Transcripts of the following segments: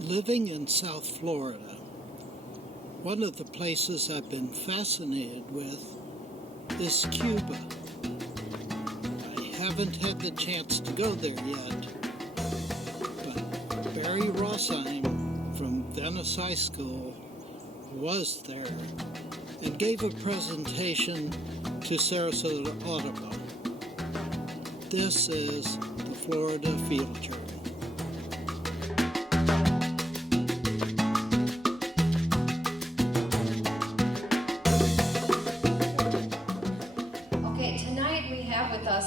Living in South Florida, one of the places I've been fascinated with is Cuba. I haven't had the chance to go there yet, but Barry Rossheim from Venice High School was there and gave a presentation to Sarasota Audubon. This is the Florida Field Journal.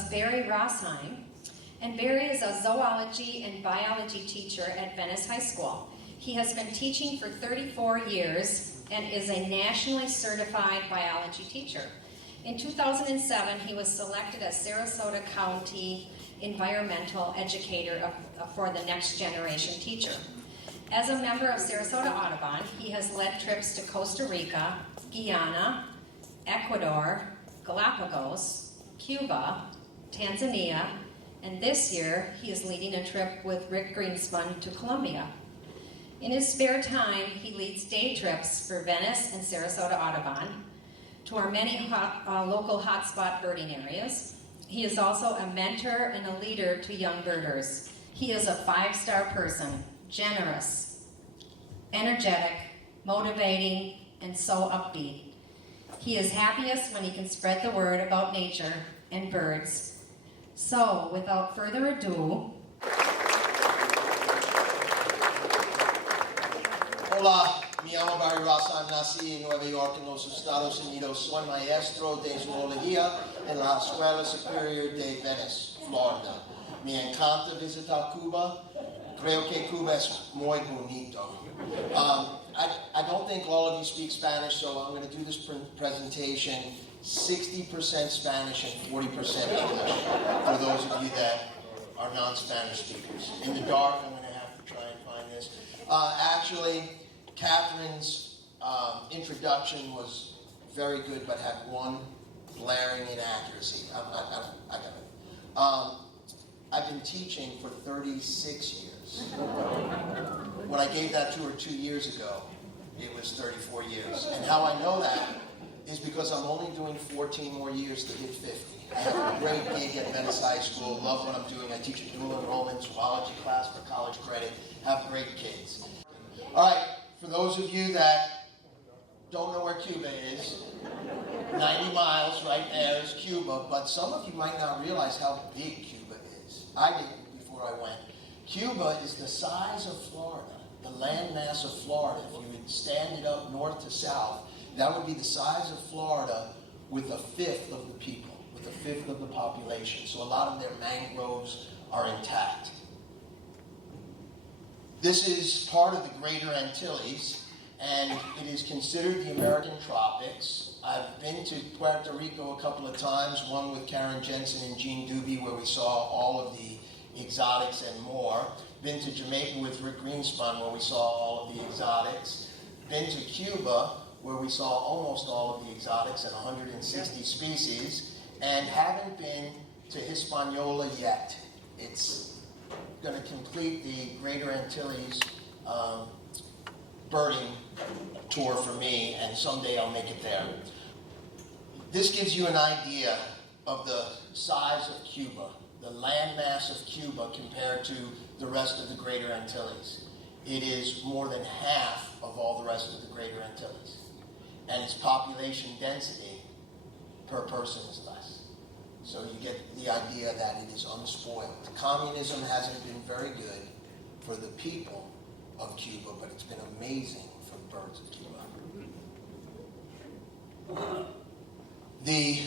Barry Rossheim, and Barry is a zoology and biology teacher at Venice High School. He has been teaching for 34 years and is a nationally certified biology teacher. In 2007, he was selected as Sarasota County Environmental Educator for the Next Generation Teacher. As a member of Sarasota Audubon, he has led trips to Costa Rica, Guyana, Ecuador, Galapagos, Cuba, Tanzania, and this year he is leading a trip with Rick Greenspun to Colombia. In his spare time, he leads day trips for Venice and Sarasota Audubon to our many local hotspot birding areas. He is also a mentor and a leader to young birders. He is a 5-star person, generous, energetic, motivating, and so upbeat. He is happiest when he can spread the word about nature and birds. So, without further ado... Hola, me llamo Barry Rossheim, nací en Nueva York en los Estados Unidos. Soy maestro de zoología en la Escuela Superior de Venice, Florida. Me encanta visitar Cuba. Creo que Cuba es muy bonito. I don't think all of you speak Spanish, so I'm going to do this presentation 60% Spanish and 40% English for those of you that are non-Spanish speakers. In the dark, I'm going to have to try and find this. Actually, Catherine's introduction was very good, but had one glaring inaccuracy. I got it. I've been teaching for 36 years. When I gave that to her 2 years ago, it was 34 years. And how I know that is because I'm only doing 14 more years to hit 50. I have a great gig at Venice High School, love what I'm doing. I teach a dual enrollment zoology class for college credit, have great kids. All right, for those of you that don't know where Cuba is, 90 miles right there is Cuba, but some of you might not realize how big Cuba is. I didn't before I went. Cuba is the size of Florida, the landmass of Florida. If you would stand it up north to south, that would be the size of Florida with a fifth of the people, with a fifth of the population. So a lot of their mangroves are intact. This is part of the Greater Antilles, and it is considered the American Tropics. I've been to Puerto Rico a couple of times, one with Karen Jensen and Gene Doobie, where we saw all of the exotics and more. Been to Jamaica with Rick Greenspun, where we saw all of the exotics. Been to Cuba, where we saw almost all of the exotics and 160 species, and haven't been to Hispaniola yet. It's going to complete the Greater Antilles birding tour for me, and someday I'll make it there. This gives you an idea of the size of Cuba, the landmass of Cuba compared to the rest of the Greater Antilles. It is more than half of all the rest of the Greater Antilles. And its population density per person is less. So you get the idea that it is unspoiled. Communism hasn't been very good for the people of Cuba, but it's been amazing for the birds of Cuba. The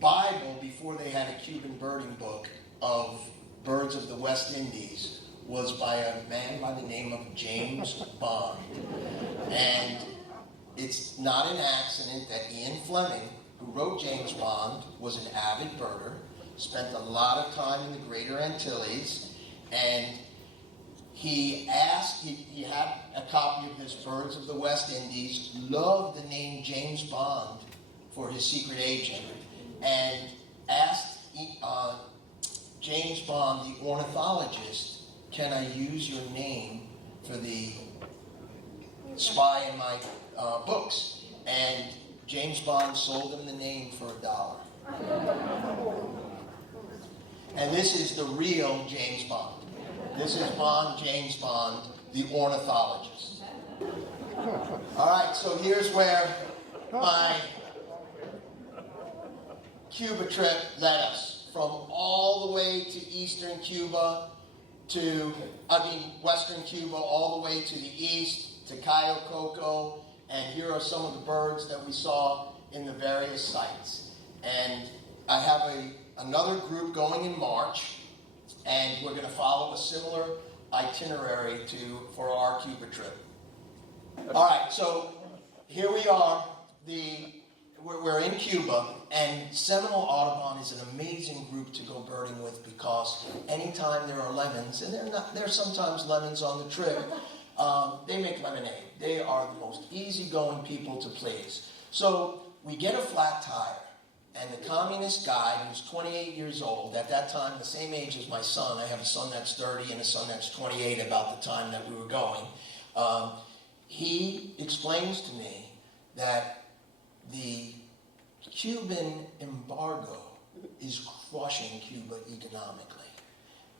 Bible, before they had a Cuban birding book of birds of the West Indies, was by a man by the name of James Bond. And it's not an accident that Ian Fleming, who wrote James Bond, was an avid birder, spent a lot of time in the Greater Antilles, and he had a copy of this Birds of the West Indies, loved the name James Bond for his secret agent, and asked James Bond, the ornithologist, can I use your name for the spy in my books. And James Bond sold him the name for $1. And this is the real James Bond. This is James Bond, the ornithologist. All right, so here's where my Cuba trip led us. From all the way to eastern Cuba western Cuba, all the way to the east, to Cayo Coco, and here are some of the birds that we saw in the various sites. And I have another group going in March, and we're going to follow a similar itinerary for our Cuba trip. All right, so here we are. We're in Cuba, and Seminole Audubon is an amazing group to go birding with, because anytime there are lemons, and there's sometimes lemons on the trip, they make lemonade. They are the most easygoing people to please. So we get a flat tire, and the communist guy, who's 28 years old, at that time the same age as my son, I have a son that's 30 and a son that's 28 about the time that we were going, he explains to me that the Cuban embargo is crushing Cuba economically,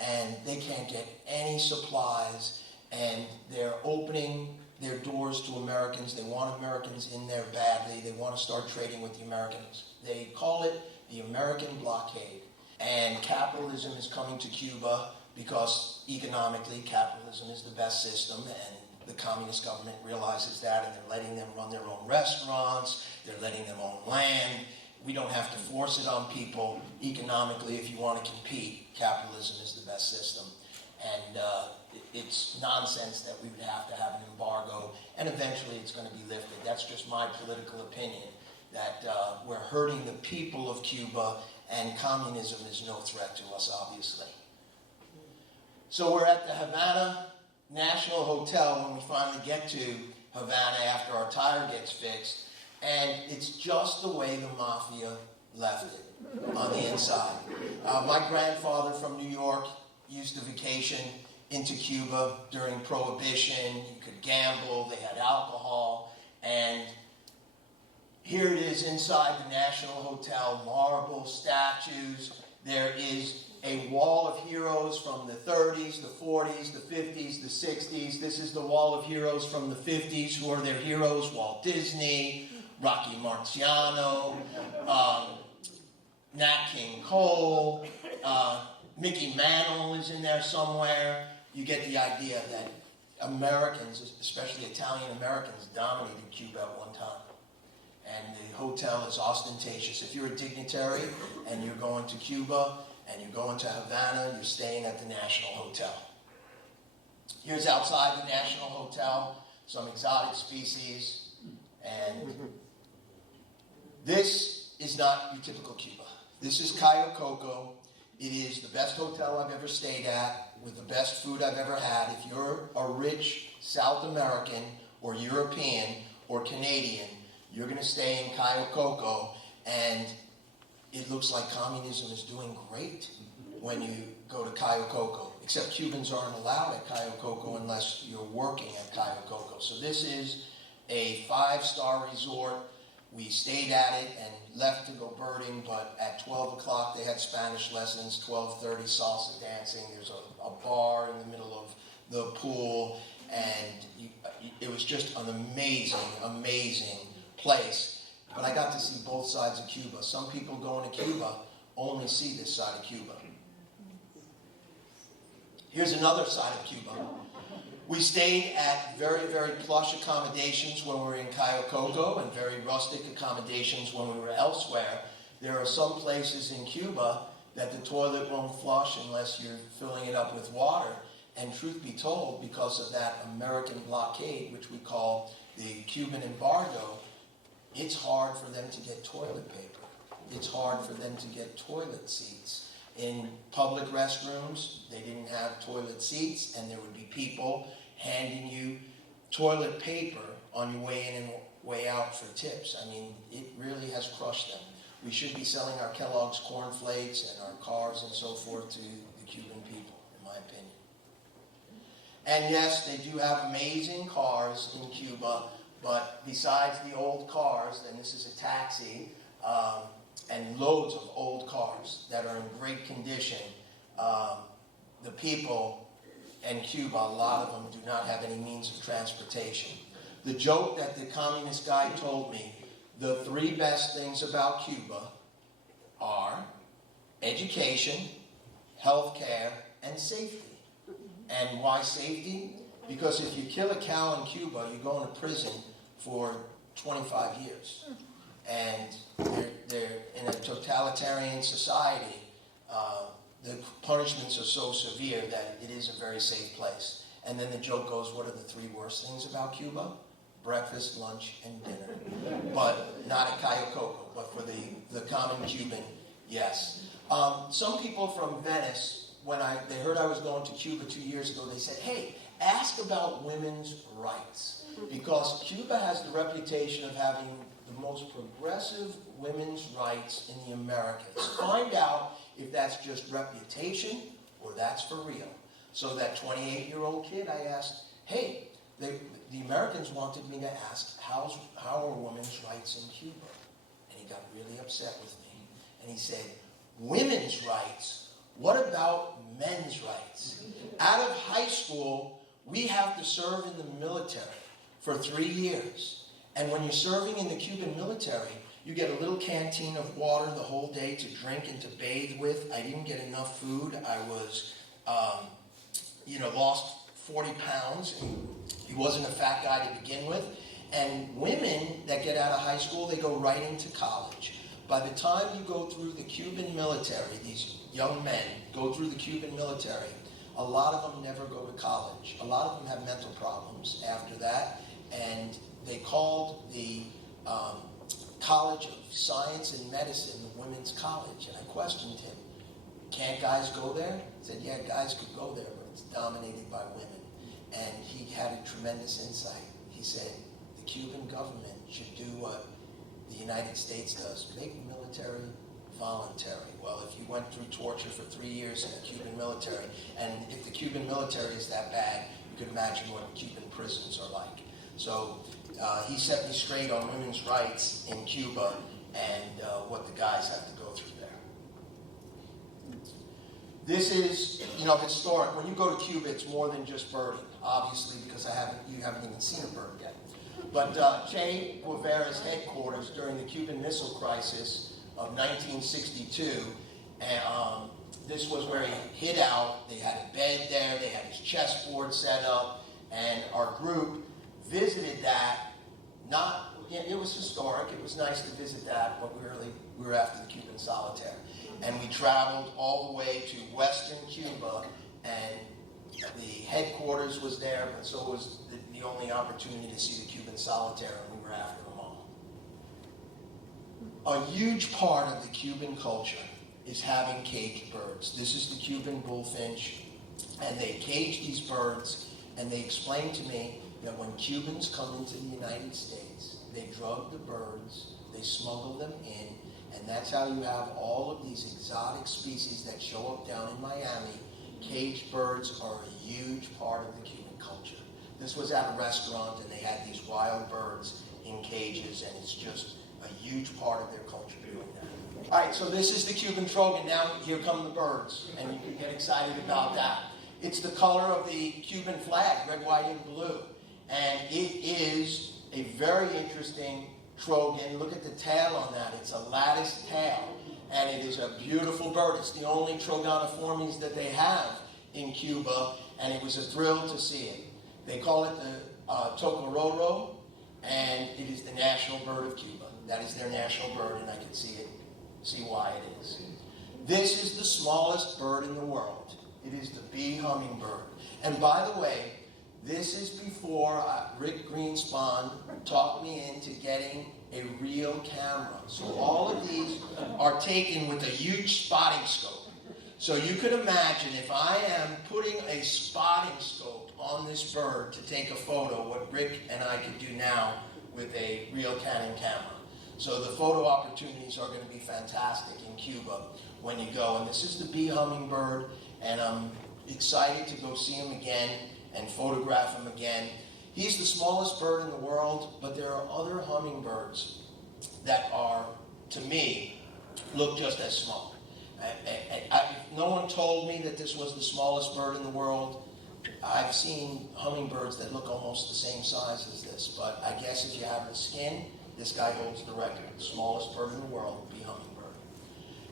and they can't get any supplies, and they're opening their doors to Americans. They want Americans in there badly. They want to start trading with the Americans. They call it the American Blockade, and capitalism is coming to Cuba because economically capitalism is the best system, and the communist government realizes that, and they're letting them run their own restaurants, they're letting them own land. We don't have to force it on people. Economically, if you want to compete, capitalism is the best system. And it's nonsense that we would have to have an embargo, and eventually it's going to be lifted. That's just my political opinion, that we're hurting the people of Cuba, and communism is no threat to us, obviously. So we're at the Havana National Hotel when we finally get to Havana after our tire gets fixed, and it's just the way the mafia left it on the inside. My grandfather from New York used to vacation into Cuba during Prohibition. You could gamble, they had alcohol, and here it is inside the National Hotel, marble statues. There is a wall of heroes from the 30s, the 40s, the 50s, the 60s. This is the wall of heroes from the 50s. Who are their heroes? Walt Disney, Rocky Marciano, Nat King Cole, Mickey Mantle is in there somewhere. You get the idea that Americans, especially Italian Americans, dominated Cuba at one time. And the hotel is ostentatious. If you're a dignitary and you're going to Cuba, and you're going to Havana, you're staying at the National Hotel. Here's outside the National Hotel, some exotic species, and this is not your typical Cuba. This is Cayo Coco. It is the best hotel I've ever stayed at, with the best food I've ever had. If you're a rich South American, or European, or Canadian, you're going to stay in Cayo Coco, and it looks like communism is doing great when you go to Cayo Coco, except Cubans aren't allowed at Cayo Coco unless you're working at Cayo Coco. So this is a 5-star resort. We stayed at it and left to go birding, but at 12 o'clock they had Spanish lessons, 12:30 salsa dancing. There's a bar in the middle of the pool, and it was just an amazing, amazing place. But I got to see both sides of Cuba. Some people going to Cuba only see this side of Cuba. Here's another side of Cuba. We stayed at very, very plush accommodations when we were in Cayo Coco, and very rustic accommodations when we were elsewhere. There are some places in Cuba that the toilet won't flush unless you're filling it up with water. And truth be told, because of that American blockade, which we call the Cuban embargo, it's hard for them to get toilet paper. It's hard for them to get toilet seats. In public restrooms, they didn't have toilet seats, and there would be people handing you toilet paper on your way in and way out for tips. I mean, it really has crushed them. We should be selling our Kellogg's cornflakes and our cars and so forth to the Cuban people, in my opinion. And yes, they do have amazing cars in Cuba, but besides the old cars, and this is a taxi, and loads of old cars that are in great condition, the people in Cuba, a lot of them do not have any means of transportation. The joke that the communist guy told me, the 3 best things about Cuba are education, healthcare, and safety. And why safety? Because if you kill a cow in Cuba, you go into prison for 25 years. And they're in a totalitarian society. The punishments are so severe that it is a very safe place. And then the joke goes, what are the 3 worst things about Cuba? Breakfast, lunch, and dinner. But not a Cayo Coco, but for the common Cuban, yes. Some people from Venice, when they heard I was going to Cuba 2 years ago, they said, hey, ask about women's rights. Because Cuba has the reputation of having the most progressive women's rights in the Americas. Find out if that's just reputation or that's for real. So that 28-year-old kid, I asked, hey, the Americans wanted me to ask, how are women's rights in Cuba? And he got really upset with me. And he said, women's rights? What about men's rights? Out of high school, we have to serve in the military for 3 years. And when you're serving in the Cuban military, you get a little canteen of water the whole day to drink and to bathe with. I didn't get enough food. I was, lost 40 pounds. He wasn't a fat guy to begin with. And women that get out of high school, they go right into college. By the time you go through the Cuban military, these young men go through the Cuban military, a lot of them never go to college. A lot of them have mental problems after that. And they called the College of Science and Medicine the Women's College. And I questioned him, can't guys go there? He said, yeah, guys could go there, but it's dominated by women. And he had a tremendous insight. He said, the Cuban government should do what the United States does, make military voluntary. Well, if you went through torture for 3 years in the Cuban military, and if the Cuban military is that bad, you could imagine what Cuban prisons are like. So he set me straight on women's rights in Cuba and what the guys have to go through there. This is, historic. When you go to Cuba, it's more than just birding, obviously, because you haven't even seen a bird yet. But Che Guevara's headquarters during the Cuban Missile Crisis of 1962, and this was where he hid out. They had a bed there, they had his chessboard set up, and our group visited that. It was historic, it was nice to visit that, but we were after the Cuban Solitaire. And we traveled all the way to western Cuba, and the headquarters was there, but so was the only opportunity to see the Cuban Solitaire, and we were after them all. A huge part of the Cuban culture is having caged birds. This is the Cuban bullfinch, and they cage these birds, and they explained to me that when Cubans come into the United States, they drug the birds, they smuggle them in, and that's how you have all of these exotic species that show up down in Miami. Caged birds are a huge part of the Cuban culture. This was at a restaurant, and they had these wild birds in cages, and it's just a huge part of their culture doing that. All right, so this is the Cuban Trogon. Now, here come the birds, and you can get excited about that. It's the color of the Cuban flag, red, white, and blue. And it is a very interesting Trogon. Look at the tail on that. It's a lattice tail. And it is a beautiful bird. It's the only Trogoniformes that they have in Cuba. And it was a thrill to see it. They call it the tocororo. And it is the national bird of Cuba. That is their national bird. And I can see why it is. This is the smallest bird in the world. It is the bee hummingbird. And by the way, this is before Rick Greenspan talked me into getting a real camera. So all of these are taken with a huge spotting scope. So you could imagine if I am putting a spotting scope on this bird to take a photo, what Rick and I can do now with a real Canon camera. So the photo opportunities are going to be fantastic in Cuba when you go. And this is the bee hummingbird, and I'm excited to go see him again and photograph him again. He's the smallest bird in the world, but there are other hummingbirds that are, to me, look just as small. No one told me that this was the smallest bird in the world. I've seen hummingbirds that look almost the same size as this, but I guess if you have the skin, this guy holds the record. The smallest bird in the world would be hummingbird.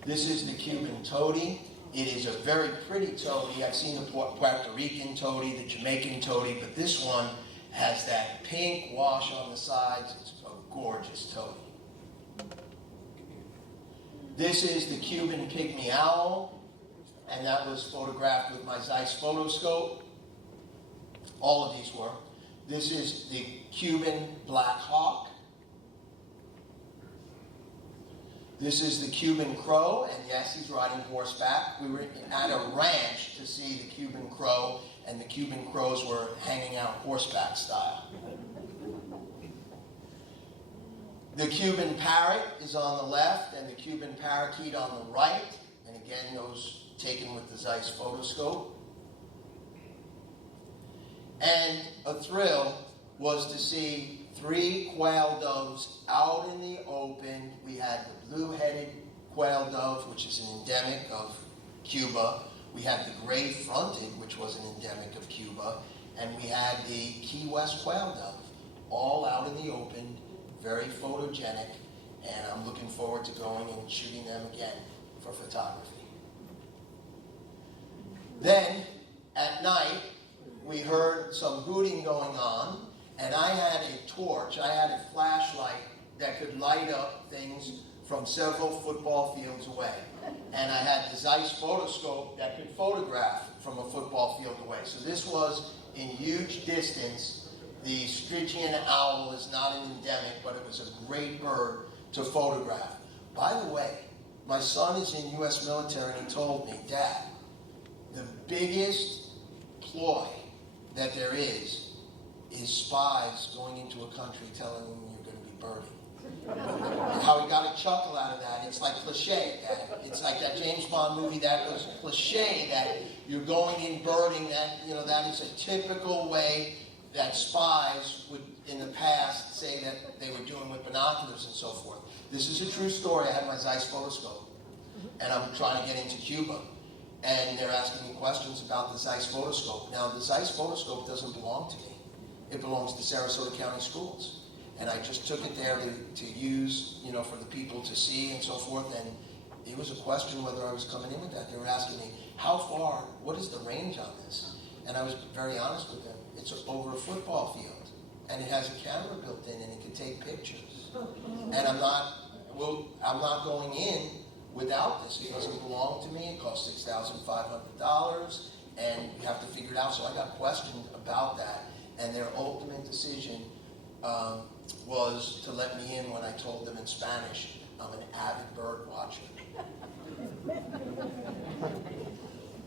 This is the Cuban toady. It is a very pretty toady. I've seen the Puerto Rican toady, the Jamaican toady, but this one has that pink wash on the sides. It's a gorgeous toady. This is the Cuban pygmy owl, and that was photographed with my Zeiss photoscope. All of these were. This is the Cuban black hawk. This is the Cuban crow, and yes, he's riding horseback. We were at a ranch to see the Cuban crow, and the Cuban crows were hanging out horseback style. The Cuban parrot is on the left, and the Cuban parakeet on the right, and again, those taken with the Zeiss photoscope. And a thrill was to see 3 quail doves out in the open. We had the blue-headed quail dove, which is an endemic of Cuba. We had the gray-fronted, which was an endemic of Cuba. And we had the Key West quail dove, all out in the open, very photogenic. And I'm looking forward to going and shooting them again for photography. Then, at night, we heard some hooting going on, and I had a torch, I had a flashlight that could light up things from several football fields away. And I had the Zeiss photoscope that could photograph from a football field away. So this was in huge distance. The Stygian Owl is not an endemic, but it was a great bird to photograph. By the way, my son is in U.S. military, and he told me, Dad, the biggest ploy that there is spies going into a country telling them you're going to be birding. And how he got a chuckle out of that. It's like cliche. It's like that James Bond movie that was cliche that you're going in birding. That is a typical way that spies would, in the past, say that they were doing with binoculars and so forth. This is a true story. I had my Zeiss photoscope, and I'm trying to get into Cuba. And they're asking me questions about the Zeiss photoscope. Now, the Zeiss photoscope doesn't belong to me. It belongs to Sarasota County Schools. And I just took it there to use, for the people to see and so forth. And it was a question whether I was coming in with that. They were asking me, how far, what is the range on this? And I was very honest with them. It's over a football field. And it has a camera built in, and it can take pictures. And I'm not going in without this. It doesn't belong to me. It costs $6,500, and you have to figure it out. So I got questioned about that, and their ultimate decision was to let me in when I told them in Spanish, I'm an avid bird watcher.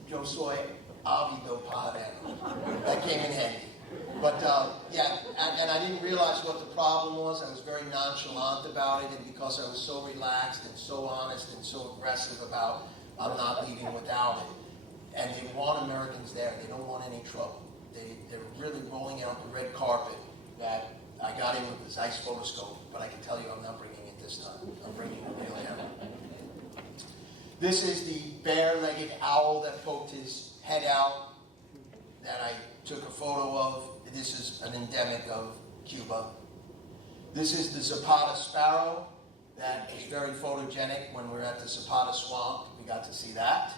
Yo soy ávido pajarero. That came in handy. But and I didn't realize what the problem was. I was very nonchalant about it, and because I was so relaxed and so honest and so aggressive about I'm not leaving without it. And they want Americans there. They don't want any trouble. They're really rolling out the red carpet that I got in with the Zeiss photoscope, but I can tell you I'm not bringing it this time. I'm bringing a real animal. This is the bare-legged owl that poked his head out that I took a photo of. This is an endemic of Cuba. This is the Zapata sparrow that is very photogenic. When we were at the Zapata swamp, we got to see that.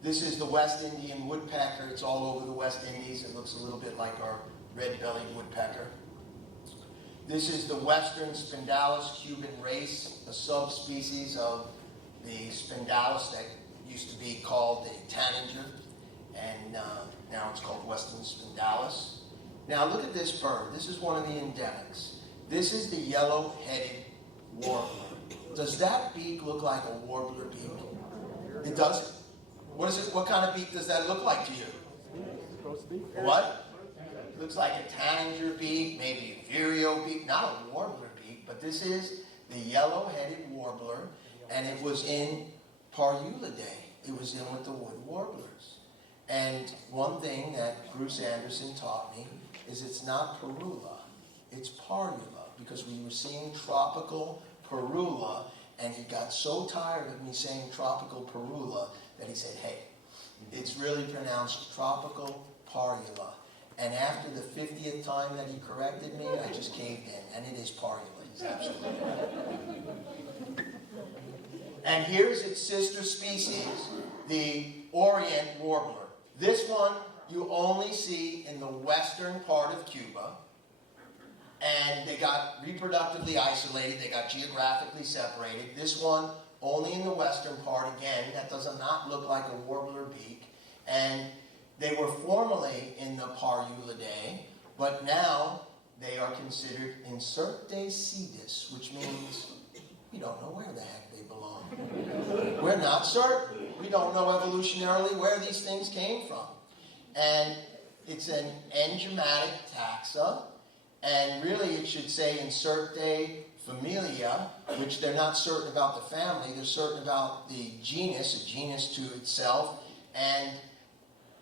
This is the West Indian woodpecker. It's all over the West Indies. It looks a little bit like our red-bellied woodpecker. This is the Western Spindalis Cuban race, a subspecies of the Spindalis that used to be called the tanager, and now it's called Western Spindalis. Now look at this bird. This is one of the endemics. This is the yellow-headed warbler. Does that beak look like a warbler beak? It doesn't. What is it? What kind of beak does that look like to you? What? Looks like a tanager beak, maybe a vireo beak, not a warbler beak, but this is the yellow-headed warbler, and it was in Parulidae. It was in with the wood warblers. And one thing that Bruce Anderson taught me is it's not parula, it's parula, because we were seeing tropical parula, and he got so tired of me saying tropical parula that he said, hey, it's really pronounced tropical parula. And after the 50th time that he corrected me, I just caved in, and it is parula. He's absolutely right. And here's its sister species, the Orient warbler. This one you only see in the western part of Cuba, and they got reproductively isolated, they got geographically separated. This one only in the western part, again, that does not look like a warbler beak, and they were formerly in the Parulidae, but now they are considered Incertae, which means we don't know where the heck they belong. We're not certain. We don't know evolutionarily where these things came from. And it's an enigmatic taxa, and really it should say Incertae familia, which they're not certain about the family, they're certain about the genus, a genus to itself. And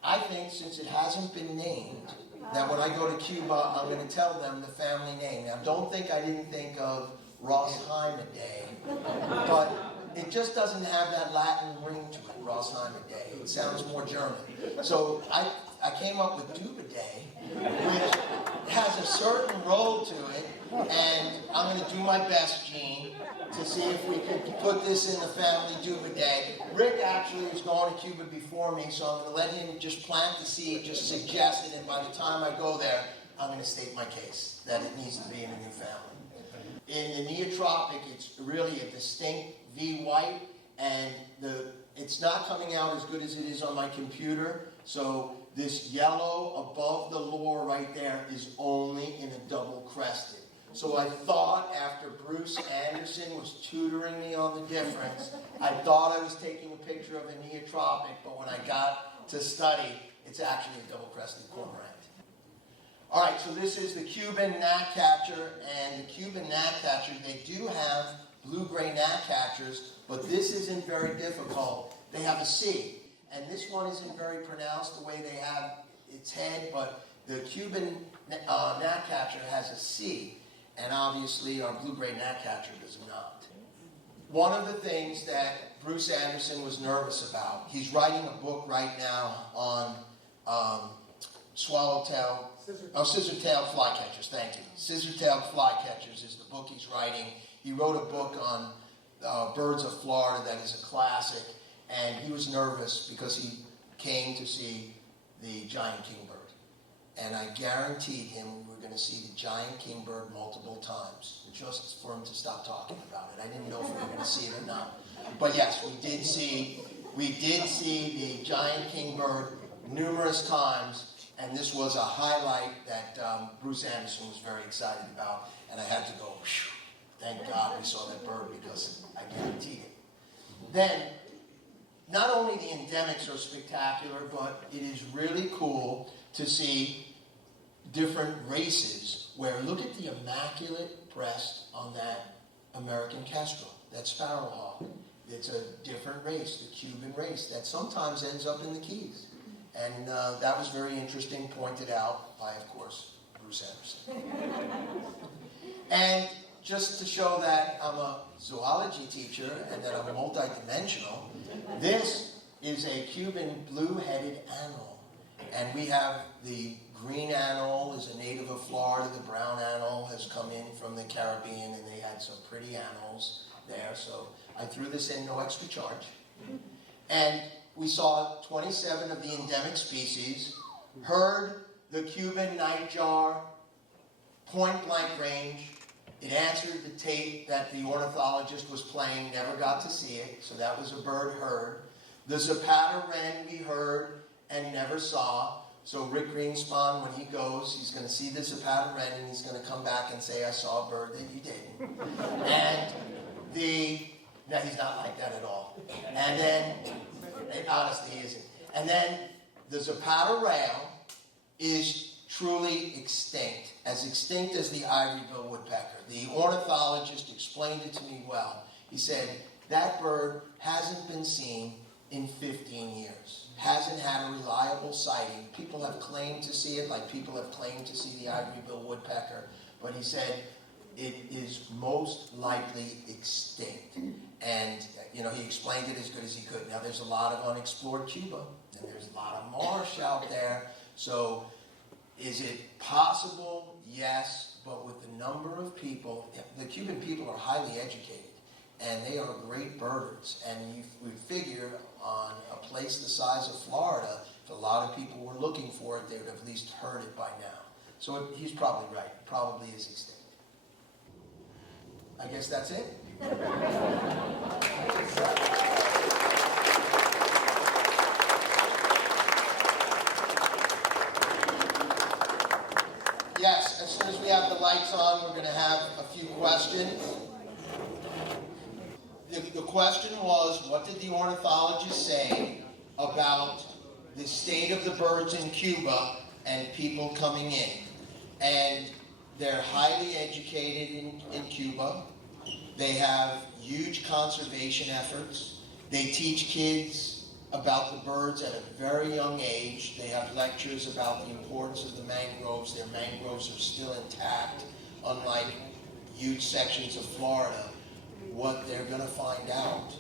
I think since it hasn't been named, that when I go to Cuba, I'm going to tell them the family name. Now, don't think I didn't think of Rossheimidae, but it just doesn't have that Latin ring to it, Rossheimidae. It sounds more German. So I came up with Dubidae, which has a certain roll to it, and I'm going to do my best, Gene, to see if we could put this in the family Dubidae. Rick actually was going to Cuba before me, so I'm going to let him just plant the seed, just suggest it, and by the time I go there, I'm going to state my case, that it needs to be in a new family. In the neotropic, it's really a distinct V white, and it's not coming out as good as it is on my computer, so this yellow above the lore right there is only in a double crested. So I thought after Bruce Anderson was tutoring me on the difference, I thought I was taking a picture of a neotropic, but when I got to study, it's actually a double crested cormorant. All right, so this is the Cuban Gnatcatcher, and the Cuban Gnatcatcher, they do have blue-gray gnatcatchers, but this isn't very difficult. They have a C, and this one isn't very pronounced the way they have its head, but the Cuban Gnatcatcher has a C, and obviously our blue-gray gnatcatcher does not. One of the things that Bruce Anderson was nervous about, he's writing a book right now on scissor-tailed flycatchers, thank you. Scissor-tailed flycatchers is the book he's writing. He wrote a book on birds of Florida that is a classic, and he was nervous because he came to see the giant kingbird. And I guaranteed him we were going to see the giant kingbird multiple times, just for him to stop talking about it. I didn't know if we were going to see it or not. But yes, we did see the giant kingbird numerous times, and this was a highlight that Bruce Anderson was very excited about, and I had to go, whew, thank God we saw that bird, because I guaranteed it. Then, not only the endemics are spectacular, but it is really cool to see different races where, look at the immaculate breast on that American kestrel, that sparrowhawk. It's a different race, the Cuban race, that sometimes ends up in the Keys. And that was very interesting, pointed out by, of course, Bruce Anderson. And just to show that I'm a zoology teacher and that I'm multidimensional, this is a Cuban blue-headed animal. And we have the green animal is a native of Florida. The brown animal has come in from the Caribbean, and they had some pretty animals there. So I threw this in, no extra charge. And we saw 27 of the endemic species, heard the Cuban nightjar, point-blank range. It answered the tape that the ornithologist was playing, never got to see it, so that was a bird heard. The Zapata wren we heard and never saw. So Rick Greenspan, when he goes, he's going to see the Zapata wren, and he's going to come back and say, I saw a bird that you didn't. And no, he's not like that at all. And then, honestly, he isn't. And then the Zapata rail is truly extinct as the ivory-billed woodpecker. The ornithologist explained it to me well. He said, that bird hasn't been seen in 15 years. Hasn't had a reliable sighting. People have claimed to see it, like people have claimed to see the ivory-billed woodpecker, but he said it is most likely extinct. And, you know, he explained it as good as he could. Now, there's a lot of unexplored Cuba, and there's a lot of marsh out there. So, is it possible? Yes, but with the number of people, the Cuban people are highly educated, and they are great birders. And we figure on a place the size of Florida, if a lot of people were looking for it, they would have at least heard it by now. So he's probably right. It probably is extinct. I guess that's it. Yes, as soon as we have the lights on, we're going to have a few questions. The question was, what did the ornithologist say about the state of the birds in Cuba and people coming in? And they're highly educated in Cuba. They have huge conservation efforts. They teach kids about the birds at a very young age. They have lectures about the importance of the mangroves. Their mangroves are still intact, unlike huge sections of Florida. What they're going to find out